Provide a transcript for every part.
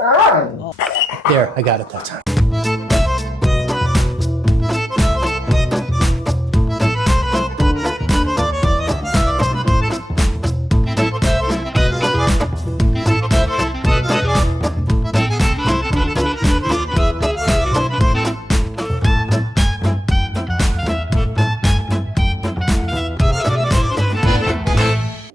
There, I got it that time.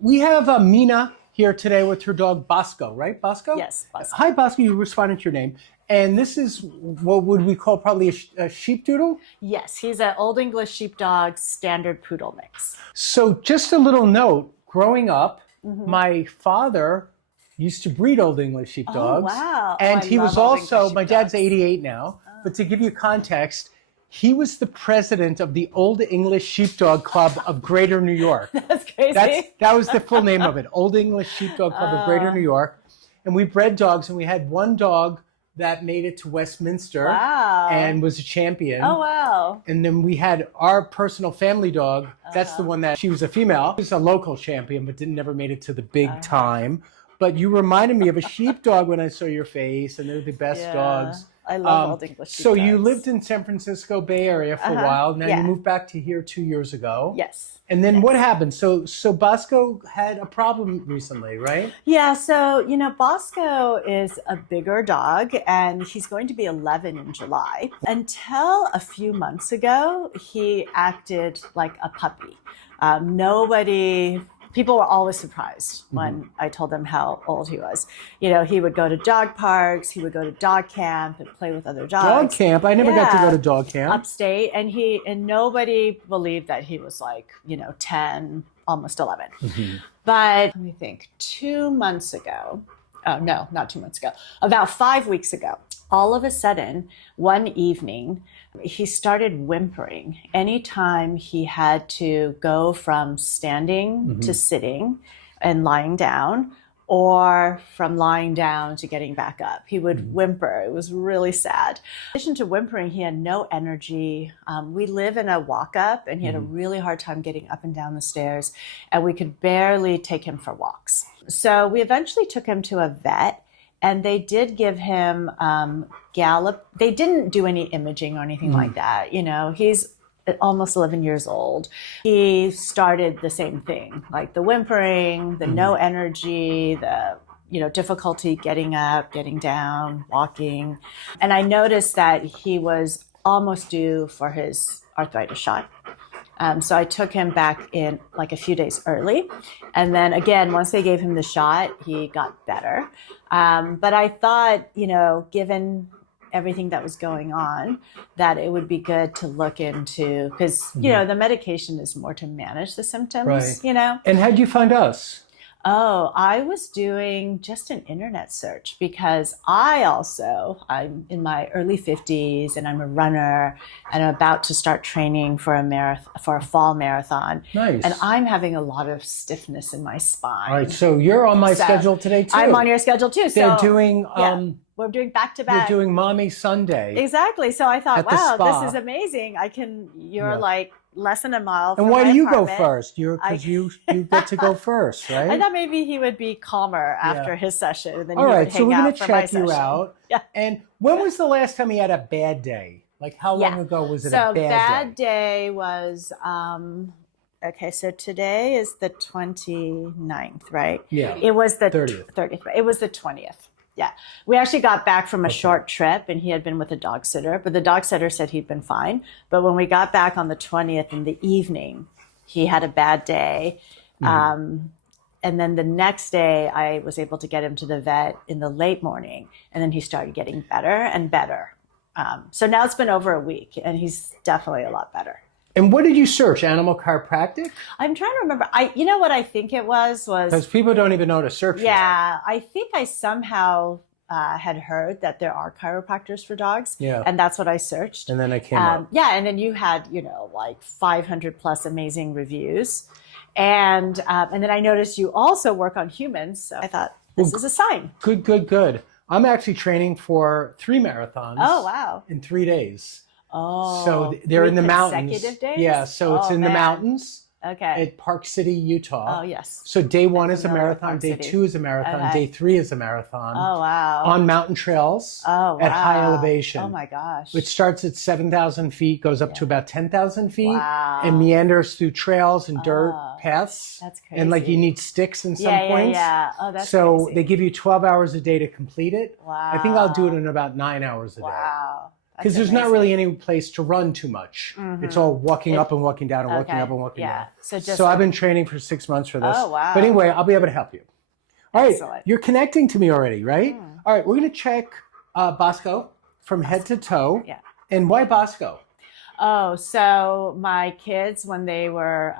We have Mina here today with her dog Bosco, right, Bosco? Yes, Bosco. Hi, Bosco. You responded to your name. And this is what would we call probably a sheepdoodle? Yes, he's an Old English Sheepdog standard poodle mix. So just a little note, growing up, my father used to breed Old English sheepdogs. Oh, wow. And I he was love Old also, English my dad's sheepdogs. 88 now, but to give you context, he was the president of the Old English Sheepdog Club of Greater New York. That's crazy. That was the full name of it, Old English Sheepdog Club of Greater New York. And we bred dogs, and we had one dog that made it to Westminster and was a champion. Oh, wow. And then we had our personal family dog. That's the one that, she was a female. She was a local champion, but never made it to the big time. But you reminded me of a sheepdog when I saw your face, and they're the best dogs. I love Old English So Sheepdogs. you lived in San Francisco Bay Area for a while. Now you moved back to here 2 years ago. Yes. And then what happened? So Bosco had a problem recently, right? Yeah, so, Bosco is a bigger dog, and he's going to be 11 in July. Until a few months ago, he acted like a puppy. People were always surprised when I told them how old he was. He would go to dog parks, he would go to dog camp and play with other dogs. Dog camp? I never got to go to dog camp. Upstate, and nobody believed that he was 10, almost 11. But let me think, 2 months ago, oh no, not 2 months ago, about 5 weeks ago, all of a sudden, one evening, he started whimpering anytime he had to go from standing to sitting and lying down, or from lying down to getting back up. He would whimper. It was really sad. In addition to whimpering, he had no energy. We live in a walk-up, and he had a really hard time getting up and down the stairs, and we could barely take him for walks. So we eventually took him to a vet, and they did give him gallop. They didn't do any imaging or anything like that. He's almost 11 years old. He started the same thing, like the whimpering, the no energy, the difficulty getting up, getting down, walking. And I noticed that he was almost due for his arthritis shot. So I took him back in a few days early. And then again, once they gave him the shot, he got better. But I thought, given everything that was going on, that it would be good to look into, because, the medication is more to manage the symptoms, And how'd you find us? Oh, I was doing just an internet search because I'm in my early 50s and I'm a runner and I'm about to start training for a fall marathon. Nice. And I'm having a lot of stiffness in my spine. All right, so you're on my schedule today too. I'm on your schedule too. They're doing we're doing back to back. You're doing Mommy Sunday. Exactly. So I thought, at the wow, spa. this is amazing. You're less than a mile from And why my do you apartment. go first? Because you get to go first, right? I thought maybe he would be calmer after his session. And then All he right, would so hang we're going out to for my check you session. out. Yeah. And when was the last time you had a bad day? Like how long ago was it a bad day? Day was, okay, so today is the 29th, right? Yeah. It was the 30th. It was the 20th. Yeah. We actually got back from a short trip, and he had been with a dog sitter, but the dog sitter said he'd been fine. But when we got back on the 20th in the evening, he had a bad day. And then the next day, I was able to get him to the vet in the late morning, and then he started getting better and better. So now it's been over a week, and he's definitely a lot better. And what did you search? Animal chiropractic? I'm trying to remember. What I think it was Because people don't even know to search for that. Yeah, I think I somehow had heard that there are chiropractors for dogs. Yeah. And that's what I searched. And then I came up. Yeah, and then you had, 500 plus amazing reviews. And then I noticed you also work on humans. So I thought, this is a sign. Good. I'm actually training for 3 marathons. Oh, wow. In 3 days. Oh, So they're in the mountains. consecutive days? Yeah, so it's in the mountains. Okay. at Park City, Utah. Oh, yes. So day 1 I'm is a familiar with marathon, Park day City. 2 is a marathon, Okay. day 3 is a marathon. Oh, wow. On mountain trails Oh, wow. at high elevation. Oh, my gosh. Which starts at 7,000 feet, goes up to about 10,000 feet, Wow. and meanders through trails and dirt paths. That's crazy. And like you need sticks in some points. Yeah. Oh, that's so crazy. they give you 12 hours a day to complete it. Wow. I think I'll do it in about 9 hours a day. Wow. Because there's not really any place to run too much. It's all walking up and walking down and walking up and walking down. So I've been training for 6 months for this. Oh, wow. But anyway, I'll be able to help you. All right, Excellent. you're connecting to me already, right? All right, we're going to check Bosco from head to toe. Yeah. And why Bosco? Oh, so my kids, when they were,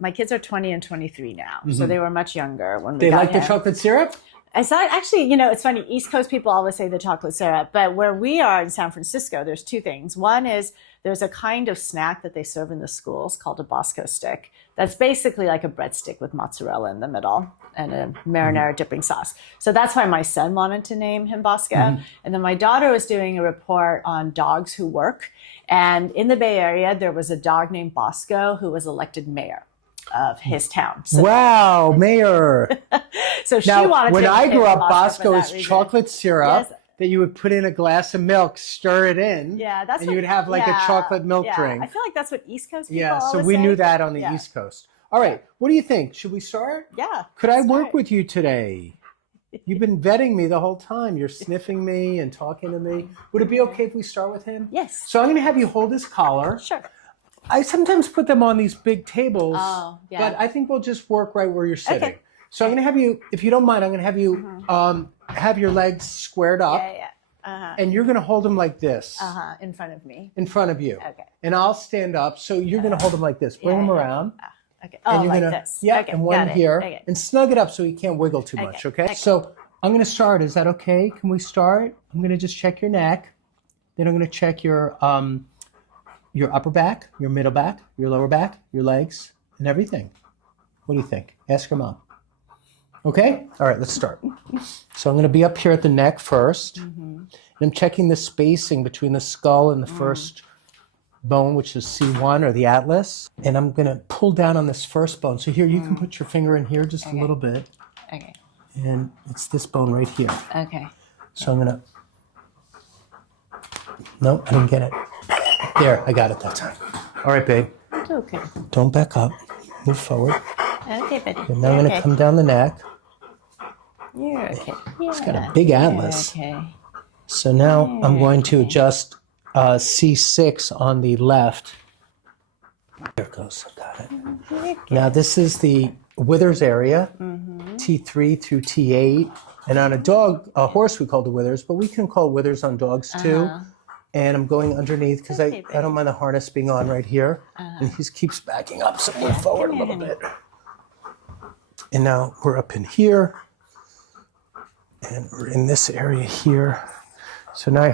my kids are 20 and 23 now. So they were much younger when we They got like the him. chocolate syrup? I saw actually, it's funny. East Coast people always say the chocolate syrup, but where we are in San Francisco, there's two things. One is there's a kind of snack that they serve in the schools called a Bosco stick. That's basically like a breadstick with mozzarella in the middle and a marinara dipping sauce. So that's why my son wanted to name him Bosco. And then my daughter was doing a report on dogs who work. And in the Bay Area, there was a dog named Bosco who was elected mayor of his town. So Wow, Mayor. So she Now, wanted to when name I him grew up, for Bosco that is reason. chocolate syrup Yes. that you would put in a glass of milk, stir it in, Yeah, that's and you would have like a chocolate milk drink. I feel like that's what East Coast people Yeah, so always we say. knew that on the Yeah. East Coast. All right, what do you think? Should we start? Yeah. Could I let's work start. with you today? You've been vetting me the whole time. You're sniffing me and talking to me. Would it be okay if we start with him? Yes. So I'm going to have you hold his collar. Sure. I sometimes put them on these big tables, Oh, yeah. but I think we'll just work right where you're sitting. Okay. So I'm going to have you, if you don't mind, I'm going to have you have your legs squared up, Yeah. Uh-huh. and you're going to hold them like this In front of me. in front of you. Okay. And I'll stand up, so you're going to hold them like this. Bring them around. Okay. And Oh, you're like gonna, this. Yeah, Okay. and one got it. here. Okay. And snug it up so you can't wiggle too much, okay? Okay. So I'm going to start. Is that okay? Can we start? I'm going to just check your neck. Then I'm going to check your upper back, your middle back, your lower back, your legs, and everything. What do you think? Ask your mom. Okay? All right, let's start. So I'm going to be up here at the neck first. And I'm checking the spacing between the skull and the first bone, which is C1 or the atlas. And I'm going to pull down on this first bone. So here, you can put your finger in here just a little bit. Okay. And it's this bone right here. Okay. So I'm going to... Nope, I didn't get it. There, I got it that time. All right, babe. It's okay. Don't back up. Move forward. Okay, buddy. And now I'm going to come down the neck. You're okay. It's got a big atlas. Okay. So now I'm going to adjust C6 on the left. There it goes. Got it. Now this is the withers area, T3 through T8. And on a horse we call the withers, but we can call withers on dogs too. And I'm going underneath because I don't mind the harness being on right here. And he keeps backing up, so move forward a little bit. And now we're up in here. And we're in this area here. So now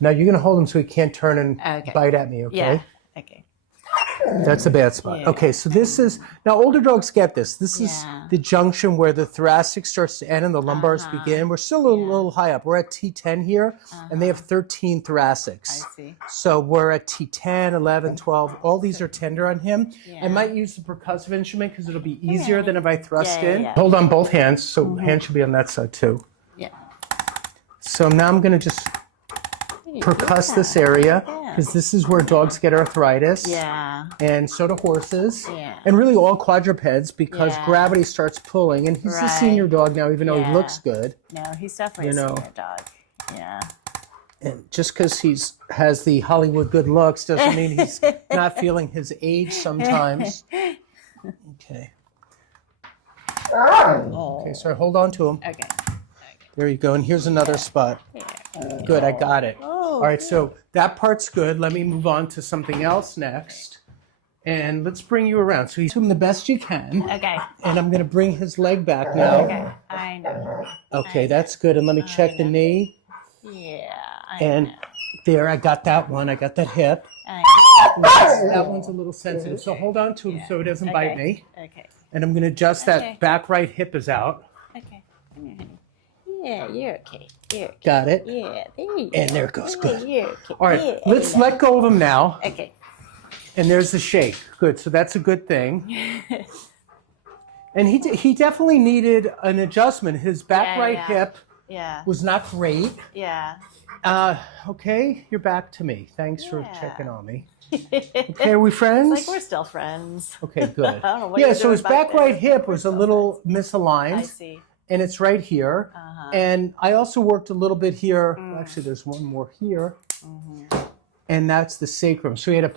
you're going to hold him so he can't turn and bite at me, okay? Yeah. Okay. That's a bad spot. Yeah. Okay, so this is, now older dogs get this. This is Yeah. the junction where the thoracic starts to end and the lumbars begin. We're still a little high up. We're at T10 here, and they have 13 thoracics. I see. So we're at T10, 11, 12. All these are tender on him. I might use the percussive instrument because it'll be easier than if I thrust in. Yeah. Hold on both hands, so hands should be on that side too. Yeah. So now I'm going to just percuss this area because this is where dogs get arthritis. Yeah. And so do horses. Yeah. And really all quadrupeds because Yeah. gravity starts pulling. And he's a Right. senior dog now, even though he Yeah. looks good. No, he's definitely You a know. senior dog. Yeah. And just because he's has the Hollywood good looks doesn't mean he's not feeling his age sometimes. Okay. Okay, so hold on to him. Okay. There you go. And here's another spot. Good, I got it. All right, so that part's good. Let me move on to something else next. And let's bring you around. So you do him the best you can. Okay. And I'm going to bring his leg back now. Okay. I know. Okay, that's good. And let me check the knee. Yeah. And there, I got that one. I got that hip. That one's a little sensitive. So hold on to him so it doesn't bite me. Okay. And I'm going to adjust that back right hip is out. Okay. Come here, honey. Yeah, you're okay. You're okay. Got it. Yeah, there you go. And there it goes. Good. You're okay. All right, let's let go of him now. Okay. And there's the shake. Good. So that's a good thing. And he definitely needed an adjustment. His back right hip was not great. Yeah. Okay, you're back to me. Thanks for checking on me. Okay, are we friends? It's like we're still friends. Okay, good. I don't know what you're so doing his back there. right hip was a little misaligned. I see. And it's right here. And I also worked a little bit here. Actually, there's one more here. And that's the sacrum. So he had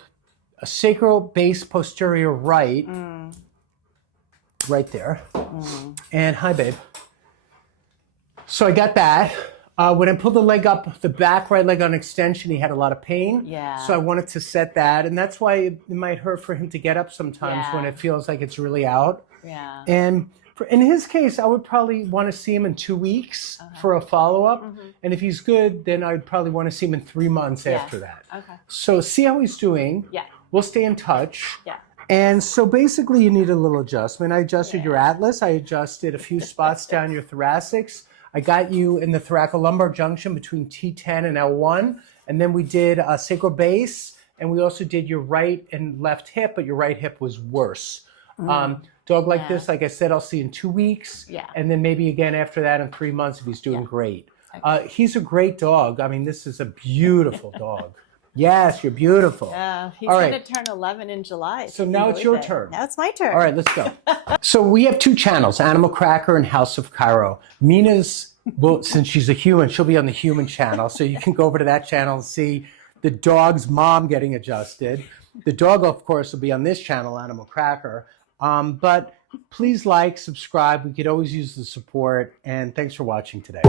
a sacral base posterior right. Right there. And hi, babe. So I got that. When I pulled the leg up, the back right leg on extension, he had a lot of pain. Yeah. So I wanted to set that. And that's why it might hurt for him to get up sometimes when it feels like it's really out. Yeah. And in his case, I would probably want to see him in 2 weeks for a follow-up. And if he's good, then I'd probably want to see him in 3 months after that. Okay. So see how he's doing. Yeah. We'll stay in touch. Yeah. And so basically you need a little adjustment. I adjusted your atlas. I adjusted a few spots down your thoracics. I got you in the thoracolumbar junction between T10 and L1. And then we did a sacral base. And we also did your right and left hip, but your right hip was worse. Dog like this, like I said, I'll see in 2 weeks. Yeah. And then maybe again after that in 3 months if he's doing great. He's a great dog. I mean, this is a beautiful dog. Yes, you're beautiful. Yeah, he's All going right. to turn 11 in July. So now it's your turn. Now it's my turn. All right, let's go. So we have 2 channels, Animal Cracker and House of Chiro. Mina's, well, since she's a human, she'll be on the human channel. So you can go over to that channel and see the dog's mom getting adjusted. The dog, of course, will be on this channel, Animal Cracker. But please like, subscribe. We could always use the support. And thanks for watching today.